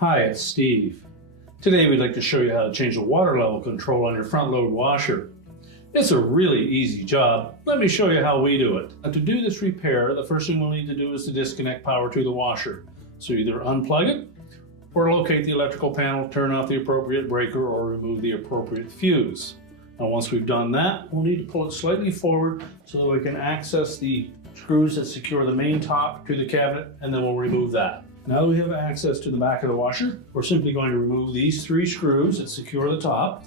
Hi, it's Steve. Today we'd like to show you how to change the water level control on your front load washer. It's a really easy job. Let me show you how we do it. Now, to do this repair, the first thing we'll need to do is to disconnect power to the washer. So either unplug it or locate the electrical panel, turn off the appropriate breaker, or remove the appropriate fuse. Now once we've done that, we'll need to pull it slightly forward so that we can access the screws that secure the main top to the cabinet, and then we'll remove that. Now that we have access to the back of the washer, we're simply going to remove these 3 screws that secure the top.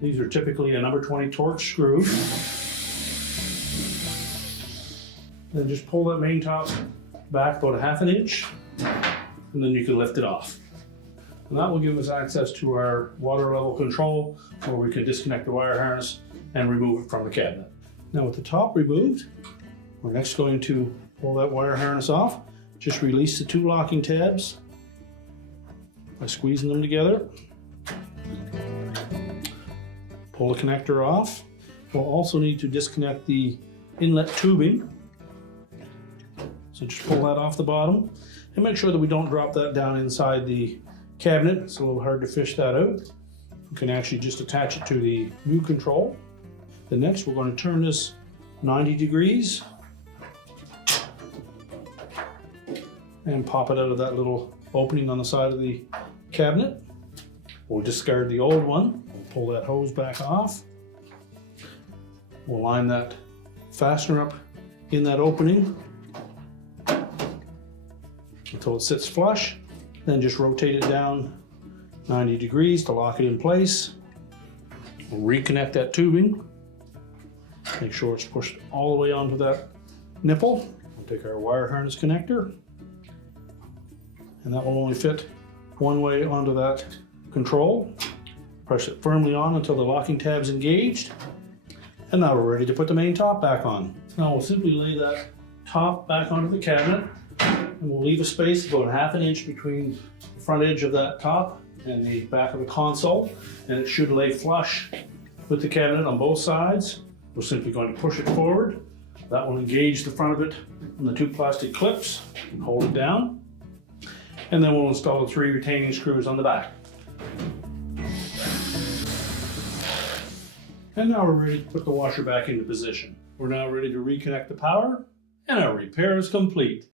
These are typically a number 20 Torx screw. Then just pull that main top back about a ½ inch, and then you can lift it off. And that will give us access to our water level control, where we can disconnect the wire harness and remove it from the cabinet. Now with the top removed, we're next going to pull that wire harness off. Just release the 2 locking tabs by squeezing them together. Pull the connector off. We'll also need to disconnect the inlet tubing. So just pull that off the bottom and make sure that we don't drop that down inside the cabinet. It's a little hard to fish that out. You can actually just attach it to the new control. Then next we're going to turn this 90 degrees and pop it out of that little opening on the side of the cabinet. We'll discard the old one. We'll pull that hose back off. We'll line that fastener up in that opening until it sits flush. Then just rotate it down 90 degrees to lock it in place. We'll reconnect that tubing. Make sure it's pushed all the way onto that nipple. We'll take our wire harness connector, and that will only fit one way onto that control. Press it firmly on until the locking tab's engaged. And now we're ready to put the main top back on. Now we'll simply lay that top back onto the cabinet, and we'll leave a space about ½ inch between the front edge of that top and the back of the console, and it should lay flush with the cabinet on both sides. We're simply going to push it forward. That will engage the front of it on the 2 plastic clips and hold it down. And then we'll install the 3 retaining screws on the back. And now we're ready to put the washer back into position. We're now ready to reconnect the power, and our repair is complete.